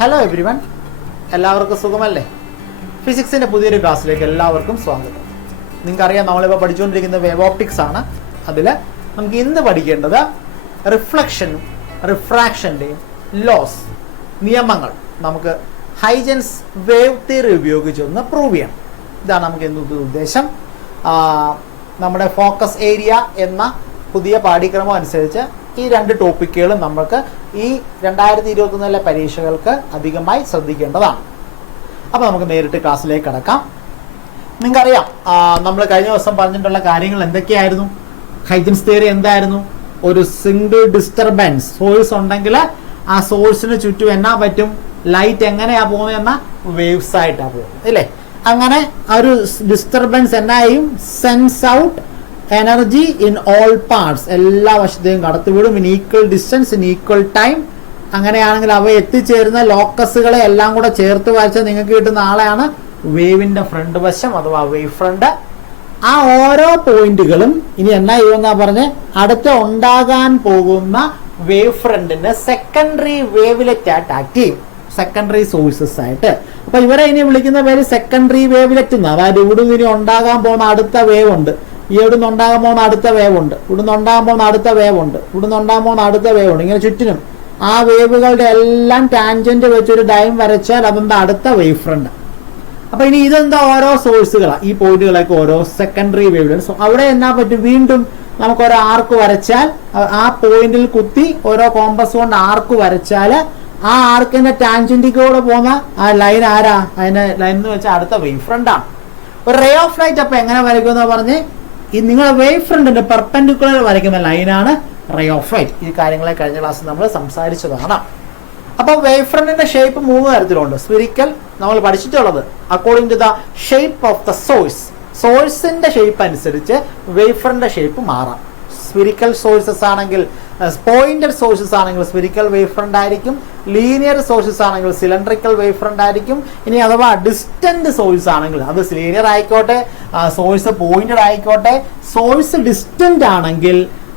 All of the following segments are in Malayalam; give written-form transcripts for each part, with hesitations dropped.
ഹലോ എവ്രിവൺ, എല്ലാവർക്കും സുഖമല്ലേ? ഫിസിക്സിൻ്റെ പുതിയൊരു ക്ലാസ്സിലേക്ക് എല്ലാവർക്കും സ്വാഗതം. നിങ്ങൾക്കറിയാം, നമ്മളിപ്പോൾ പഠിച്ചുകൊണ്ടിരിക്കുന്ന വേവ് ഓപ്റ്റിക്സ് ആണ്. അതിൽ നമുക്ക് ഇന്ന് പഠിക്കേണ്ടത് റിഫ്ലക്ഷനും റിഫ്രാക്ഷൻ്റെയും ലോസ്, നിയമങ്ങൾ നമുക്ക് ഹൈജൻസ് വേവ് തിയറി ഉപയോഗിച്ചൊന്ന് പ്രൂവ് ചെയ്യണം. ഇതാണ് നമുക്ക് ഇന്നത്തെ ഉദ്ദേശം. നമ്മുടെ ഫോക്കസ് ഏരിയ എന്ന പുതിയ പാഠ്യക്രമം അനുസരിച്ച് ഈ രണ്ട് ടോപ്പിക്കുകളും നമുക്ക് ഈ 2021 പരീക്ഷകൾക്ക് അധികമായി ശ്രദ്ധിക്കേണ്ടതാണ്. അപ്പോൾ നമുക്ക് നേരിട്ട് ക്ലാസ്സിലേക്ക് കടക്കാം. നിങ്ങൾക്കറിയാം, നമ്മൾ കഴിഞ്ഞ ദിവസം പറഞ്ഞിട്ടുള്ള കാര്യങ്ങൾ എന്തൊക്കെയായിരുന്നു? ഹൈജൻസ് തിയറി എന്തായിരുന്നു? ഒരു സിംഗിൾ ഡിസ്റ്റർബൻസ് സോഴ്സ് ഉണ്ടെങ്കിൽ ആ സോഴ്സിന് ചുറ്റും എന്നാ പറ്റും? ലൈറ്റ് എങ്ങനെയാണ് പോകുന്നത്? എന്നാൽ വേവ്സ് ആയിട്ടാണ് പോകുന്നത്, അല്ലേ? അങ്ങനെ ഒരു ഡിസ്റ്റർബൻസ് എന്നായും sends out energy in all parts, എല്ലാ വശത്തെയും കടത്തിവിടും in equal distance in equal time. അങ്ങനെയാണെങ്കിൽ അവ എത്തിച്ചേരുന്ന ലോക്കസുകളെ എല്ലാം കൂടെ ചേർത്ത് വരച്ചാൽ നിങ്ങൾക്ക് കിട്ടുന്ന ആളെയാണ് വേവിന്റെ ഫ്രണ്ട് വശം അഥവാ വേവ് ഫ്രണ്ട്. ആ ഓരോ പോയിന്റുകളും ഇനി എന്നാ ചെയ്യുമെന്നാ പറഞ്ഞ് അടുത്ത ഉണ്ടാകാൻ പോകുന്ന വേവ് ഫ്രണ്ടിന് സെക്കൻഡറി വേവ്ലെറ്റ് ആയിട്ട് ആക്ട് ചെയ്യും, സെക്കൻഡറി സോഴ്സസ് ആയിട്ട്. അപ്പൊ ഇവരെ ഇനി വിളിക്കുന്ന പേര് സെക്കൻഡറി വേവ്ലെറ്റ് എന്ന്. അതായത് ഇവിടുന്ന് ഇനി ഉണ്ടാകാൻ പോകുന്ന അടുത്ത വേവ് ഉണ്ട്, ഇവിടുന്ന് ഉണ്ടാകാൻ പോകുന്ന അടുത്ത വേവ് ഉണ്ട്, ഇവിടുന്ന് ഉണ്ടാകാൻ പോകുന്ന അടുത്ത വേവ് ഉണ്ട്, ഇവിടുന്ന് ഉണ്ടാകാൻ പോകുന്ന അടുത്ത വേവ് ഉണ്ട്. ഇങ്ങനെ ചുറ്റിനും ആ വേവുകളുടെ എല്ലാം ടാൻജന്റ് വെച്ചൊരു ഡൈം വരച്ചാൽ അതെന്താ അടുത്ത വേവ് ഫ്രണ്ട്. അപ്പൊ ഇനി ഇതെന്താ ഓരോ സോഴ്സുകളാണ്, ഈ പോയിന്റുകളൊക്കെ ഓരോ സെക്കൻഡറി വേവ്. അവിടെ എന്നാ പറ്റും? വീണ്ടും നമുക്ക് ഓരോ ആർക്ക് വരച്ചാൽ ആ പോയിന്റിൽ കുത്തി ഓരോ കോമ്പസ് കൊണ്ട് ആർക്ക് വരച്ചാൽ ആ ആർക്കിന്റെ ടാൻജന്റിലൂടെ പോകുന്ന ആ ലൈൻ ആരാ? അതിന്റെ ലൈൻ എന്ന് വെച്ചാൽ അടുത്ത വേവ് ഫ്രണ്ടാണ്. ഒരു റേ ഓഫ് ലൈറ്റ് അപ്പൊ എങ്ങനെ വരയ്ക്കുമെന്ന് പറഞ്ഞ് ഈ നിങ്ങളുടെ വേവ് ഫ്രണ്ടിന്റെ പെർപെൻഡിക്കുലർ വരയ്ക്കുന്ന ലൈനാണ് റേ ഓഫ് ലൈറ്റ്. ഈ കാര്യങ്ങളെ കഴിഞ്ഞ ക്ലാസ്സിൽ നമ്മൾ സംസാരിച്ചതാണ്. അപ്പൊ വേവ് ഫ്രണ്ടിന്റെ ഷേപ്പ് 3 തരത്തിലുണ്ട്. സ്ഫിരിക്കൽ നമ്മൾ പഠിച്ചിട്ടുള്ളത് according to the shape of the source. സോഴ്സിന്റെ ഷേപ്പ് അനുസരിച്ച് വേവ് ഫ്രണ്ടിന്റെ ഷേപ്പ് മാറാം. സ്ഫിരിക്കൽ സോഴ്സസ് ആണെങ്കിൽ, പോയിന്റഡ് സോഴ്സസ് ആണെങ്കിൽ സ്ഫിരിക്കൽ വേവ് ഫ്രണ്ട് ആയിരിക്കും. ലീനിയർ സോഴ്സസ് ആണെങ്കിൽ സിലിണ്ടറിക്കൽ വേവ് ഫ്രണ്ട് ആയിരിക്കും. ഇനി അഥവാ ഡിസ്റ്റന്റ് സോഴ്സ് ആണെങ്കിൽ അത് ലീനിയർ ആയിക്കോട്ടെ, സോഴ്സ് പോയിന്റഡ് ആയിക്കോട്ടെ, സോഴ്സ് ഡിസ്റ്റന്റ് ആണെങ്കിൽ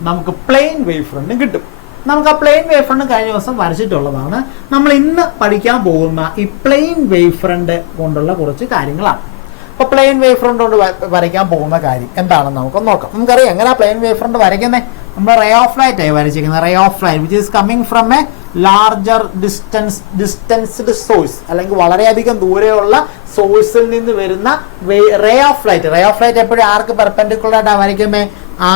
നമുക്ക് പ്ലെയിൻ വേവ് ഫ്രണ്ടും കിട്ടും. നമുക്ക് ആ പ്ലെയിൻ വേവ് ഫ്രണ്ട് കഴിഞ്ഞ ദിവസം വരച്ചിട്ടുള്ളതാണ്. നമ്മൾ ഇന്ന് പഠിക്കാൻ പോകുന്ന ഈ പ്ലെയിൻ വേവ് ഫ്രണ്ട് കൊണ്ടുള്ള കുറച്ച് കാര്യങ്ങളാണ്. അപ്പൊ പ്ലെയിൻ വേവ് ഫ്രണ്ട് കൊണ്ട് വരയ്ക്കാൻ പോകുന്ന കാര്യം എന്താണെന്ന് നമുക്ക് നോക്കാം. നമുക്കറിയാം എങ്ങനെയാ പ്ലെയിൻ വേവ് ഫ്രണ്ട് വരയ്ക്കുന്നത്. നമ്മൾ റേ ഓഫ് ലൈറ്റ് ആയി വരച്ചിരിക്കുന്നത്. Ray of light which is coming from a larger distanced source, അല്ലെങ്കിൽ വളരെയധികം ദൂരെയുള്ള സോഴ്സിൽ നിന്ന് വരുന്ന ray of light. Ray of light എപ്പോഴും ആർക്ക് പെർപെൻഡിക്കുലർ ആയിട്ടാണ് വരയ്ക്കുന്നത്? ആ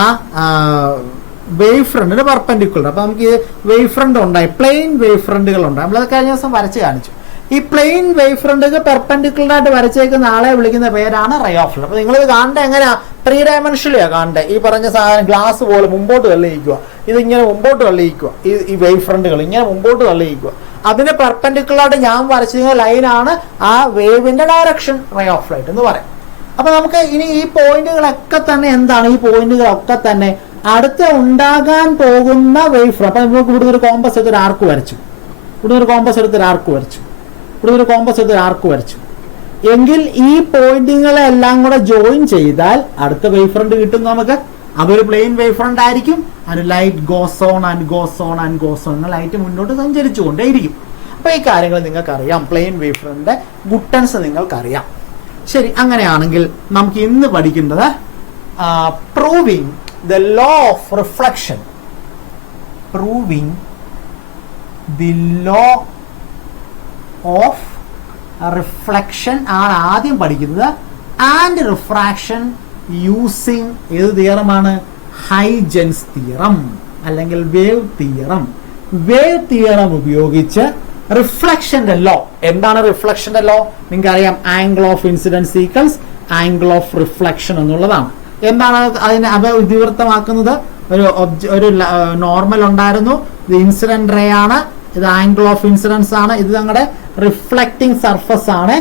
വേവ് ഫ്രണ്ടിന് പെർപെൻഡിക്കുലർ. അപ്പൊ നമുക്ക് ഈ വേവ് ഫ്രണ്ട് ഉണ്ടായി, പ്ലെയിൻ വേവ് ഫ്രണ്ടുകൾ ഉണ്ടായി. നമ്മളത് കഴിഞ്ഞ ദിവസം വരച്ച് കാണിച്ചു. ഈ പ്ലെയിൻ വേവ് ഫ്രണ്ടിന് പെർപെൻഡിക്കുലർ ആയിട്ട് വരച്ചേക്കുന്ന ആളെ വിളിക്കുന്ന പേരാണ് റേ ഓഫ് ലൈറ്റ്. അപ്പൊ നിങ്ങളിത് കാണേണ്ട എങ്ങനെയാ? 3 ഡയമെൻഷനിലാണ് കാണേണ്ടത്. ഈ പറഞ്ഞ സാധനം ഗ്ലാസ് പോലെ മുമ്പോട്ട് തള്ളിയിരിക്കുക, ഇതിങ്ങനെ മുമ്പോട്ട് തള്ളിയിരിക്കുക, ഈ വേവ് ഫ്രണ്ടുകൾ ഇങ്ങനെ മുമ്പോട്ട് തള്ളിയിരിക്കുക. അതിന് പെർപെൻഡിക്കുലർ ആയിട്ട് ഞാൻ വരച്ചിരിക്കുന്ന ലൈനാണ് ആ വേവിന്റെ ഡയറക്ഷൻ, റേ ഓഫ് ലൈറ്റ് എന്ന് പറയും. അപ്പൊ നമുക്ക് ഇനി ഈ പോയിന്റുകളൊക്കെ തന്നെ എന്താണ്? ഈ പോയിന്റുകളൊക്കെ തന്നെ അടുത്ത ഉണ്ടാകാൻ പോകുന്ന വേവ് ഫ്രണ്ട്. അപ്പൊ നമുക്ക് ഇവിടുന്ന് ഒരു കോമ്പസ് എടുത്തൊരു ആർക്ക് വരച്ചു, ഇവിടുന്ന് ഒരു കോമ്പസ് എടുത്തൊരു ആർക്ക് വരച്ചു, ഇവിടുന്ന് ഒരു കോമ്പസ് എടുത്തൊരു ആർക്ക് വരച്ചു എങ്കിൽ ഈ പോയിന്റുകളെല്ലാം കൂടെ ജോയിൻ ചെയ്താൽ അടുത്ത വേവ് ഫ്രണ്ട് കിട്ടും നമുക്ക്. അതൊരു പ്ലെയിൻ വേവ് ഫ്രണ്ട് ആയിരിക്കും. അത് light goes on and goes on and goes on, light മുന്നോട്ട് സഞ്ചരിച്ചുകൊണ്ടേയിരിക്കും. അപ്പൊ ഈ കാര്യങ്ങൾ നിങ്ങൾക്കറിയാം. പ്ലെയിൻ വേവ് ഫ്രണ്ടിന്റെ ഗുട്ടൻസ് നിങ്ങൾക്കറിയാം. ശരി, അങ്ങനെയാണെങ്കിൽ നമുക്ക് ഇന്ന് പഠിക്കേണ്ടത് proving the law of reflection. Proving the law of reflection ആണ് ആദ്യം പഠിക്കുന്നത്. ആൻഡ് റിഫ്രാക്ഷൻ യൂസിങ് ഏത് തിയറമാണ്? ഹൈജൻസ് തിയറം അല്ലെങ്കിൽ വേവ് തിയറം. വേവ് തിയറം ഉപയോഗിച്ച് റിഫ്ലക്ഷന്റെ ലോ. എന്താണ് റിഫ്ലക്ഷന്റെ ലോ? നിങ്ങൾക്ക് അറിയാം, angle of incidents equals angle of reflection എന്നുള്ളതാണ്. എന്താണ് അതിനെ ഇതിവൃത്തമാക്കുന്നത്? ഒരു നോർമൽ ഉണ്ടായിരുന്നു, ഇത് ഇൻസിഡന്റ് റേ ആണ്, ഇത് ആംഗിൾ ഓഫ് ഇൻസിഡൻസ് ആണ്, ഇത് ഞങ്ങളുടെ റിഫ്ലക്റ്റിംഗ് സർഫസ് ആണ്,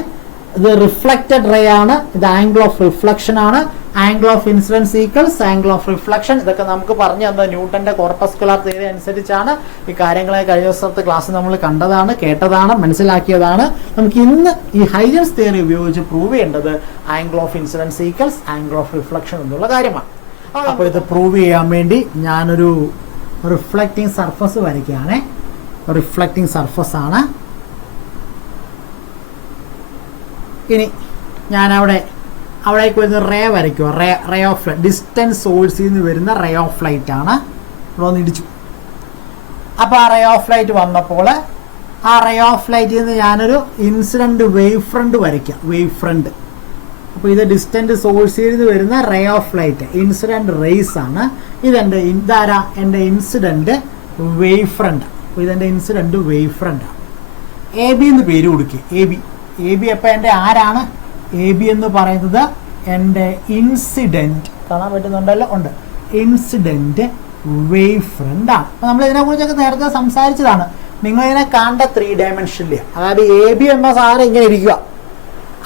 ഇത് റിഫ്ലക്റ്റഡ് റേ ആണ്, ഇത് ആംഗിൾ ഓഫ് റിഫ്ലക്ഷൻ ആണ്. Angle of incidents equals angle of reflection. ഇതൊക്കെ നമുക്ക് പറഞ്ഞു തന്ന ന്യൂട്ടന്റെ കോർപ്പസ്കുലർ തിയറി അനുസരിച്ചാണ്. ഈ കാര്യങ്ങളെ കഴിഞ്ഞ ദിവസത്തെ ക്ലാസ് നമ്മൾ കണ്ടതാണ്, കേട്ടതാണ്, മനസ്സിലാക്കിയതാണ്. നമുക്ക് ഇന്ന് ഈ ഹൈജൻസ് തിയറി ഉപയോഗിച്ച് പ്രൂവ് ചെയ്യേണ്ടത് angle of incidents equals angle of reflection എന്നുള്ള കാര്യമാണ്. അപ്പോൾ ഇത് പ്രൂവ് ചെയ്യാൻ വേണ്ടി ഞാനൊരു റിഫ്ലക്റ്റിംഗ് സർഫസ് വരയ്ക്കുകയാണ്. റിഫ്ലക്റ്റിംഗ് സർഫസ് ആണ്. ഇനി ഞാൻ അവിടേക്ക് വരുന്ന റേ വരയ്ക്കുക. റേ ഓഫ് ലൈറ്റ്, ഡിസ്റ്റൻസ് സോഴ്സിൽ നിന്ന് വരുന്ന റേ ഓഫ് ലൈറ്റ് ആണ്. ഇവിടെ ഒന്ന് ഇടിച്ചു. അപ്പോൾ ആ റേ ഓഫ് ലൈറ്റ് വന്നപ്പോൾ ആ റേ ഓഫ് ലൈറ്റിൽ നിന്ന് ഞാനൊരു ഇൻസിഡൻറ്റ് വേവ് ഫ്രണ്ട് വരയ്ക്കാം. Wave front. അപ്പോൾ ഇത് ഡിസ്റ്റൻറ്റ് സോഴ്സിൽ നിന്ന് വരുന്ന ray of light, incident rays ആണ്. ഇതാരാ എൻ്റെ ഇൻസിഡൻറ്റ് വേവ് ഫ്രണ്ട്. അപ്പോൾ ഇതെൻ്റെ ഇൻസിഡൻറ്റ് വേവ് ഫ്രണ്ടാണ്. എ ബി എന്ന് പേര് കൊടുക്കുക. എ ബി അപ്പോൾ എൻ്റെ ആരാണ്? എ ബി എന്ന് പറയുന്നത് എൻ്റെ ഇൻസിഡൻറ്റ്, കാണാൻ പറ്റുന്നുണ്ടല്ലോ, ഉണ്ട്, ഇൻസിഡൻറ്റ് വേവ് ഫ്രണ്ടാണ്. അപ്പോൾ നമ്മൾ ഇതിനെക്കുറിച്ചൊക്കെ നേരത്തെ സംസാരിച്ചതാണ്. നിങ്ങളിതിനെ കാണേണ്ട 3 ഡയമെൻഷനിൽ, അതായത് എ ബി എന്ന സാധനം ഇങ്ങനെ ഇരിക്കുക,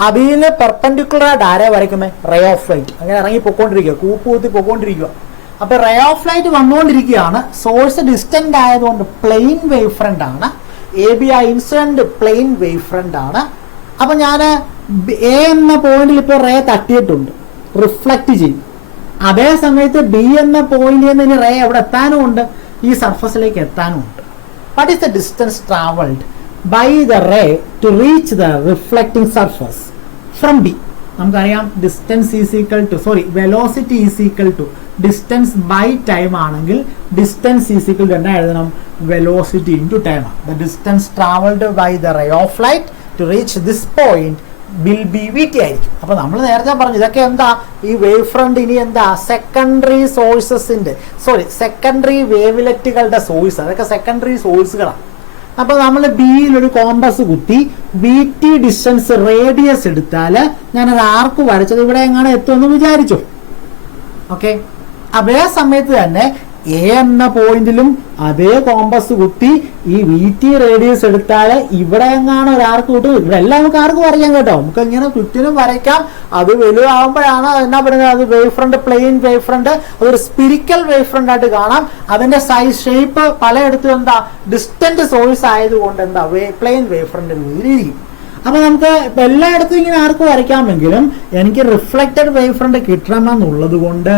അതിന് പെർപെൻഡിക്കുലറായിട്ട് ആരെ വരയ്ക്കുമേ? Ray of light. അങ്ങനെ ഇറങ്ങി പൊക്കോണ്ടിരിക്കുക, കൂത്തി പൊക്കോണ്ടിരിക്കുക. അപ്പോൾ റേ ഓഫ് ലൈറ്റ് വന്നുകൊണ്ടിരിക്കുകയാണ്. സോഴ്സ് ഡിസ്റ്റന്റ് ആയതുകൊണ്ട് പ്ലെയിൻ വേവ് ഫ്രണ്ട് ആണ്. എ ബി ആ ഇൻസിഡന്റ് പ്ലെയിൻ വേവ് ഫ്രണ്ട് ആണ്. അപ്പം ഞാൻ എ എന്ന പോയിന്റിൽ ഇപ്പോൾ റേ തട്ടിയിട്ടുണ്ട്, റിഫ്ലക്റ്റ് ചെയ്യും. അതേ സമയത്ത് ബി എന്ന പോയിന്റിൽ നിന്ന് ഇനി റേ എവിടെ എത്താനും ഉണ്ട്? ഈ സർഫസിലേക്ക് എത്താനും ഉണ്ട്. What is the distance travelled by the ray to reach the reflecting surface from B? നമുക്കറിയാം distance is equal to, velocity is equal to distance by time ആണെങ്കിൽ ഡിസ്റ്റൻസ് ഈസ് ഈക്വൽ ടു എന്നാ എഴുതണം? Velocity into time. The distance travelled by the ray of light to reach this point will be V T ആയിരിക്കും. അപ്പോൾ നമ്മൾ നേരത്തെ പറഞ്ഞു ഇതൊക്കെ എന്താ? ഈ വേവ് ഫ്രണ്ട് ഇനി എന്താ? സെക്കൻഡറി സോഴ്സസിൻ്റെ സെക്കൻഡറി വേവ്ലെറ്റുകളുടെ സോഴ്സ്, അതൊക്കെ സെക്കൻഡറി സോഴ്സുകളാണ്. അപ്പോൾ നമ്മൾ ബിയിൽ ഒരു കോമ്പസ് കുത്തി വി ടി ഡിസ്റ്റൻസ് റേഡിയസ് എടുത്താൽ ഞാനൊരു ആർക്ക് വരച്ചത് ഇവിടെ എങ്ങനെ എത്തുമെന്ന് വിചാരിച്ചു. ഓക്കെ, അതേ സമയത്ത് തന്നെ എ എന്ന പോയിന്റിലും അതേ കോമ്പസ് കുത്തി ഈ വി ടി റേഡിയസ് എടുത്താൽ ഇവിടെ എങ്ങാണ് ഒരു ആർക്ക് കിട്ടും. ഇവിടെ എല്ലാം നമുക്ക് ആർക്ക് വരയ്ക്കാം കേട്ടോ, നമുക്ക് ഇങ്ങനെ ചുറ്റിനും വരയ്ക്കാം. അത് വലുതാകുമ്പോഴാണ് എന്നാ പറയുന്നത്, അത് wave front, plane wave front, അതൊരു സ്പിരിക്കൽ വേവ് ഫ്രണ്ട് ആയിട്ട് കാണാം. അതിന്റെ സൈസ് ഷേപ്പ് പലയിടത്തും എന്താ? ഡിസ്റ്റന്റ് സോഴ്സ് ആയതുകൊണ്ട് എന്താ? പ്ലെയിൻ വേവ് ഫ്രണ്ട് ഇരിക്കും. അപ്പൊ നമുക്ക് എല്ലായിടത്തും ഇങ്ങനെ ആർക്ക് വരയ്ക്കാമെങ്കിലും എനിക്ക് റിഫ്ലക്റ്റഡ് വേവ് ഫ്രണ്ട് കിട്ടണമെന്നുള്ളത് കൊണ്ട്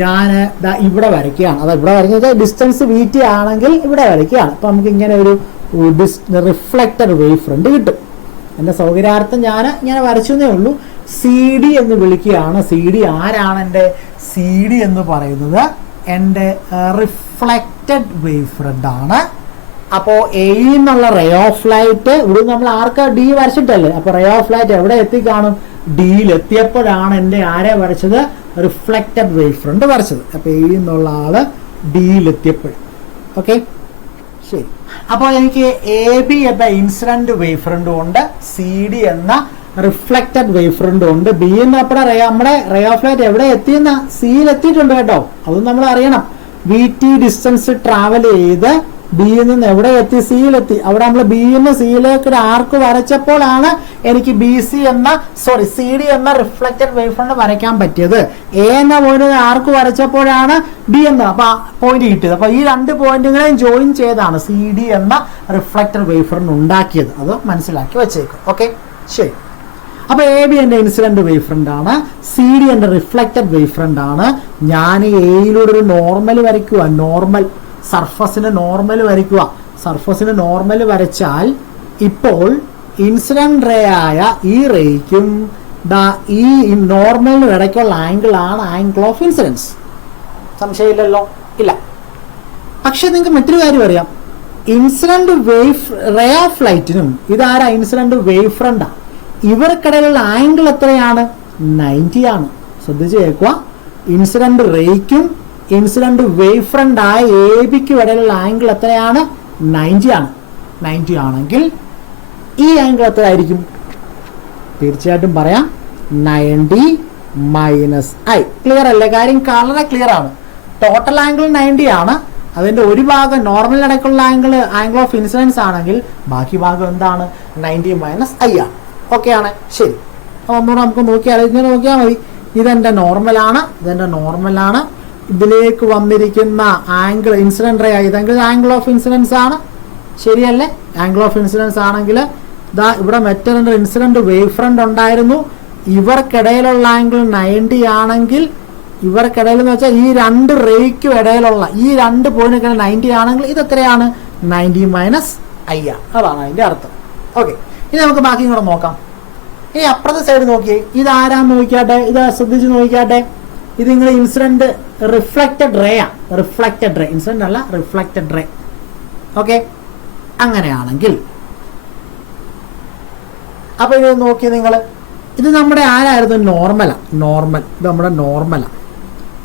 ഞാൻ ഇവിടെ വരയ്ക്കുകയാണ്. അത് ഇവിടെ വരയ്ക്കുന്നത് ഡിസ്റ്റൻസ് വി ടി ആണെങ്കിൽ ഇവിടെ വരയ്ക്കുകയാണ്. അപ്പൊ നമുക്ക് ഇങ്ങനെ ഒരു റിഫ്ലക്റ്റഡ് വേവ് ഫ്രണ്ട് കിട്ടും. എൻ്റെ സൗകര്യാർത്ഥം ഞാൻ ഇങ്ങനെ വരച്ചതേ ഉള്ളൂ. സി ഡി എന്ന് വിളിക്കുകയാണ്. സി ഡി ആരാണ്? എൻ്റെ സി ഡി എന്ന് പറയുന്നത് എൻ്റെ റിഫ്ലക്റ്റഡ് വേവ് ഫ്രണ്ട് ആണ്. അപ്പോൾ എയിൽ നിന്നുള്ള റേ ഓഫ് ലൈറ്റ് ഇവിടെ നമ്മൾ ആർക്ക് ഡി വരച്ചിട്ടല്ലേ, അപ്പോൾ റേ ഓഫ് ലൈറ്റ് എവിടെ എത്തിക്കാണും? ഡിയിൽ എത്തിയപ്പോഴാണ് എൻ്റെ ആരെ വരച്ചത്? റിഫ്ലക്റ്റഡ് വേവ് ഫ്രണ്ട് വരച്ചത്. അപ്പോൾ എയിൽ നിന്നുള്ള ആള് ഡിയിൽ എത്തിയപ്പോഴും. ഓക്കെ, ശരി. അപ്പോൾ എനിക്ക് എ ബി എന്ന ഇൻസിഡന്റ് വേവ് ഫ്രണ്ടും ഉണ്ട്, സി ഡി എന്ന റിഫ്ലക്റ്റഡ് വേവ് ഫ്രണ്ടും ഉണ്ട്. ബി എന്നപ്പോഴെ നമ്മുടെ റേ ഓഫ് ലൈറ്റ് എവിടെ എത്തിയെന്ന? സിയിൽ എത്തിയിട്ടുണ്ട് കേട്ടോ, അതും നമ്മൾ അറിയണം. വി ടി ഡിസ്റ്റൻസ് ട്രാവൽ ചെയ്ത് ബിയിൽ നിന്ന് എവിടെ എത്തി? സിയിലെത്തി. അവിടെ നമ്മൾ ബിയിൽ നിന്ന് സിയിലേക്ക് ഒരു ആർക്ക് വരച്ചപ്പോഴാണ് എനിക്ക് സി ഡി എന്ന റിഫ്ലക്റ്റഡ് വേവ് ഫ്രണ്ട് വരയ്ക്കാൻ പറ്റിയത്. എ എന്ന പോയിന്റ് ആർക്ക് വരച്ചപ്പോഴാണ് ബി എന്ന പോയിന്റ് കിട്ടിയത്. അപ്പൊ ഈ 2 പോയിന്റുകളെയും ജോയിൻ ചെയ്താണ് സി ഡി എന്ന റിഫ്ലക്റ്റഡ് വേവ് ഫ്രണ്ട് ഉണ്ടാക്കിയത്. അത് മനസ്സിലാക്കി വെച്ചേക്കും. ഓക്കെ, ശരി. അപ്പൊ എ ബി എൻ്റെ ഇൻസിഡന്റ് വേവ് ഫ്രണ്ട് ആണ്, സി ഡി എൻ്റെ റിഫ്ലക്റ്റഡ് വേവ് ഫ്രണ്ട് ആണ്. ഞാൻ എയിലൂടെ ഒരു നോർമൽ വരയ്ക്കുക. നോർമൽ സർഫസിന് നോർമൽ വരയ്ക്കുക. സർഫസിന് നോർമൽ വരച്ചാൽ ഇപ്പോൾ ഇൻസിഡന്റ് റേ ആയ ഈ റേക്കും ഈ നോർമലിന് ഇടയ്ക്കുള്ള ആംഗിൾ ആണ് ആംഗിൾ ഓഫ് ഇൻസിഡൻസ്. സംശയമില്ലല്ലോ? ഇല്ല. പക്ഷെ നിങ്ങൾക്ക് മറ്റൊരു കാര്യം അറിയാം, ഇൻസിഡന്റ് വേവ് റേ ഓഫ് ലൈറ്റിനും ഇതാരാ? ഇൻസിഡന്റ് വേവ് ഫ്രണ്ടാ. ഇവർക്കിടയിലുള്ള ആംഗിൾ എത്രയാണ്? 90 ആണ്. ശ്രദ്ധിച്ച് കേൾക്കുക. ഇൻസിഡന്റ് റേക്കും ഇൻസിഡന്റ് വേവ് ഫ്രണ്ട് ആയ എ ബിക്കും ഇടയിലുള്ള ആംഗിൾ എത്രയാണ്? 90 ആണ്. 90 ആണെങ്കിൽ ഈ ആംഗിൾ എത്ര ആയിരിക്കും? തീർച്ചയായിട്ടും പറയാം, 90 മൈനസ് ഐ. ക്ലിയർ അല്ലേ? കാര്യം വളരെ ക്ലിയർ ആണ്. ടോട്ടൽ ആംഗിൾ 90 ആണ്. അതിന്റെ ഒരു ഭാഗം നോർമലിനടക്കുള്ള ആംഗിൾ ഓഫ് ഇൻസിഡൻസ് ആണെങ്കിൽ ബാക്കി ഭാഗം എന്താണ്? 90 മൈനസ് ഐ ആണ്. ഓക്കെ ആണ്, ശരി. ഒന്നുകൂടെ നമുക്ക് നോക്കിയാൽ മതി. ഇതെന്റെ നോർമലാണ്, ഇതെന്റെ നോർമലാണ്. ഇതിലേക്ക് വന്നിരിക്കുന്ന ആംഗിൾ ഇൻസിഡന്റ് റേ ഇതെങ്കിൽ ആംഗിൾ ഓഫ് ഇൻസിഡൻസ് ആണ്, ശരിയല്ലേ? ആംഗിൾ ഓഫ് ഇൻസിഡൻസ് ആണെങ്കിൽ ഇവിടെ മറ്റൊരു ഇൻസിഡന്റ് വേവ് ഫ്രണ്ട് ഉണ്ടായിരുന്നു. ഇവർക്കിടയിലുള്ള ആംഗിൾ 90 ആണെങ്കിൽ ഇവർക്കിടയിൽ എന്ന് വെച്ചാൽ ഈ 2 റേക്കും ഇടയിലുള്ള ഈ 2 പോയിന്റുകൾ 90 ആണെങ്കിൽ ഇത് എത്രയാണ്? 90 മൈനസ് ഐ ആണ്. അതാണ് അതിന്റെ അർത്ഥം. ഓക്കെ, ഇനി നമുക്ക് ബാക്കി കൂടെ നോക്കാം. ഇനി അപ്പുറത്തെ സൈഡ് നോക്കിയേ, ഇതാരാന്ന് നോക്കിയാട്ടെ, ഇത് ശ്രദ്ധിച്ച് നോക്കിയാട്ടെ. ഇത് നിങ്ങൾ ഇൻസിഡന്റ് റിഫ്ലക്റ്റഡ് റേ ആണ്. റിഫ്ലക്റ്റഡ് റേ, ഇൻസിഡന്റ് അല്ല, റിഫ്ലക്റ്റഡ് റേ. ഓക്കെ, അങ്ങനെയാണെങ്കിൽ അപ്പൊ ഇത് നോക്കി നിങ്ങൾ, ഇത് നമ്മുടെ ആരായിരുന്നു? നോർമലാ. നോർമൽ, ഇത് നമ്മുടെ നോർമലാ.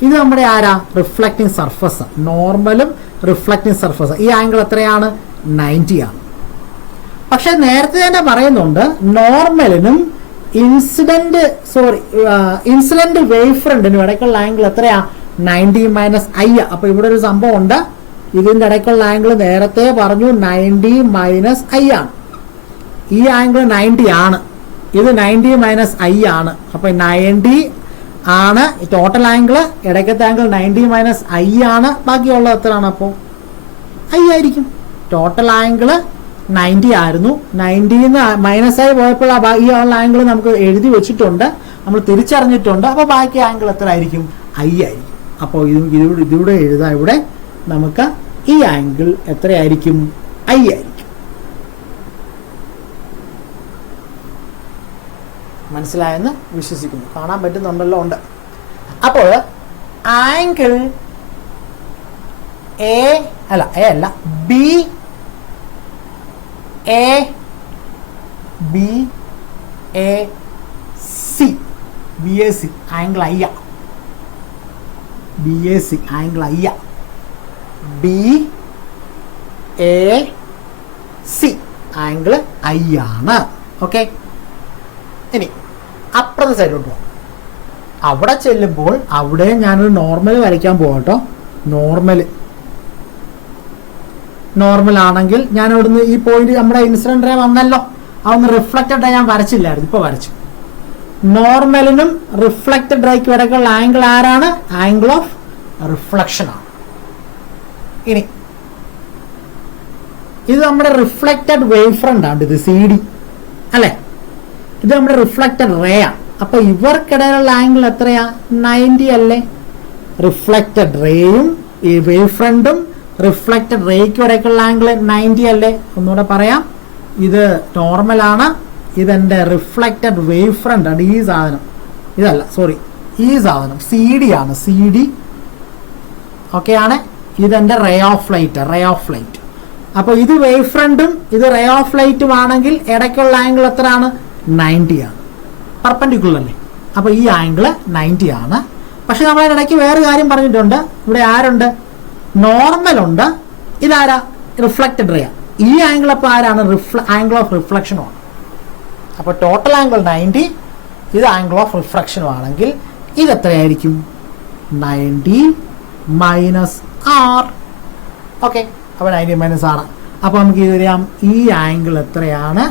ഇത് നമ്മുടെ ആരാ? Reflecting surface. നോർമലും റിഫ്ലക്റ്റിംഗ് സർഫസ്. ഈ ആംഗിൾ എത്രയാണ്? 90 ആണ്. പക്ഷെ നേരത്തെ തന്നെ പറയുന്നുണ്ട് നോർമലിനും ഇൻസിഡന്റ് വേവ് ഫ്രണ്ടിനും ഇടയ്ക്കുള്ള ആംഗിൾ എത്രയാ? 90 - I. അപ്പൊ ഇവിടെ ഒരു സംഭവം ഉണ്ട്. ഇതിന്റെ ഇടയ്ക്കുള്ള ആംഗിൾ നേരത്തെ പറഞ്ഞു 90 - I ആണ്. ഈ ആംഗിൾ 90 ആണ്, ഇത് 90 - I ആണ്. അപ്പൊ 90 ആണ് ടോട്ടൽ ആംഗിൾ, ഇടയ്ക്കത്തെ ആംഗിൾ 90 - I ആണ്. ബാക്കിയുള്ള എത്രയാണ്? അപ്പോൾ I ആയിരിക്കും. ടോട്ടൽ ആംഗിൾ 90 ആയിരുന്നു, 90 -I പോയപ്പോൾ ഈ ഉള്ള ആംഗിൾ നമുക്ക് എഴുതി വെച്ചിട്ടുണ്ട്, നമ്മൾ തിരിച്ചറിഞ്ഞിട്ടുണ്ട്. അപ്പോൾ ബാക്കി ആംഗിൾ എത്ര ആയിരിക്കും? I ആയിരിക്കും. അപ്പോൾ ഇതിലൂടെ എഴുതാം. ഇവിടെ നമുക്ക് ഈ ആംഗിൾ എത്രയായിരിക്കും? I ആയിരിക്കും. മനസ്സിലായെന്ന് വിശ്വസിക്കുന്നു. കാണാൻ പറ്റുന്നുണ്ടല്ലോ? ഉണ്ട്. അപ്പോൾ ആംഗിൾ എ അല്ല B A C angle I. B A C angle I. B A C angle I ആണ്. ഓക്കെ, ഇനി അപ്പുറത്തെ സൈഡിലോട്ട് പോകാം. അവിടെ ചെല്ലുമ്പോൾ അവിടെ ഞാനൊരു നോർമൽ വരയ്ക്കാൻ പോകട്ടോ. നോർമൽ ആണെങ്കിൽ ഞാൻ ഇവിടുന്ന് ഈ പോയിന്റ് നമ്മുടെ ഇൻസിഡന്റ് റേ വന്നല്ലോ, അതൊന്ന് റിഫ്ലക്റ്റഡ് റേ ഞാൻ വരച്ചില്ലായിരുന്നു, ഇപ്പൊ വരച്ചു. നോർമലിനും റിഫ്ലക്റ്റഡ് റേക്കും ഇടയ്ക്കുള്ള ആംഗിൾ ആരാണ്? ആംഗിൾ ഓഫ് റിഫ്ലക്ഷൻ ആണ്. ഇനി ഇത് നമ്മുടെ റിഫ്ലക്റ്റഡ് വേവ് ഫ്രണ്ട് ആണ്. ഇത് CD അല്ലെ? ഇത് നമ്മുടെ റിഫ്ലക്റ്റഡ് റേ ആണ്. അപ്പൊ ഇവർക്കിടയിലുള്ള ആംഗിൾ എത്രയാ? 90 അല്ലേ? റിഫ്ലക്റ്റഡ് റേയും ഈ വേവ് ഫ്രണ്ടും റിഫ്ലക്റ്റഡ് റേക്കും ഇടയ്ക്കുള്ള ആംഗിൾ 90 അല്ലേ? ഒന്നുകൂടെ പറയാം, ഇത് നോർമൽ ആണ്, ഇതെന്റെ റിഫ്ലക്റ്റഡ് വേവ് ഫ്രണ്ട് ആണ്. ഈ സാധനം ഇതല്ല, സോറി, ഈ സാധനം CD ആണ്. CD ഓക്കെ ആണ്. ഇതെന്റെ റേ ഓഫ് ലൈറ്റ്. അപ്പൊ ഇത് വേവ് ഫ്രണ്ടും ഇത് റേ ഓഫ് ലൈറ്റും ആണെങ്കിൽ ഇടയ്ക്കുള്ള ആംഗിൾ എത്രയാണ്? 90 ആണ്. പെർപെൻഡിക്കുലർ അല്ലേ? അപ്പൊ ഈ ആംഗിൾ 90 ആണ്. പക്ഷെ നമ്മൾ ഇടയ്ക്ക് വേറെ കാര്യം പറഞ്ഞിട്ടുണ്ട്. ഇവിടെ ആരുണ്ട്? നോർമൽ ഉണ്ട്. ഇതാരാ? Reflected ray. ഈ ആംഗിൾ അപ്പോൾ ആരാണ്? ആംഗിൾ ഓഫ് റിഫ്ലക്ഷനും ആണ്. അപ്പോൾ ടോട്ടൽ ആംഗിൾ 90, ഇത് ആംഗിൾ ഓഫ് റിഫ്ലക്ഷനും ആണെങ്കിൽ ഇത് എത്രയായിരിക്കും? 90 - R. ഓക്കെ, അപ്പോൾ 90 - R. അപ്പോൾ നമുക്ക് ഇത് അറിയാം, ഈ ആംഗിൾ എത്രയാണ്?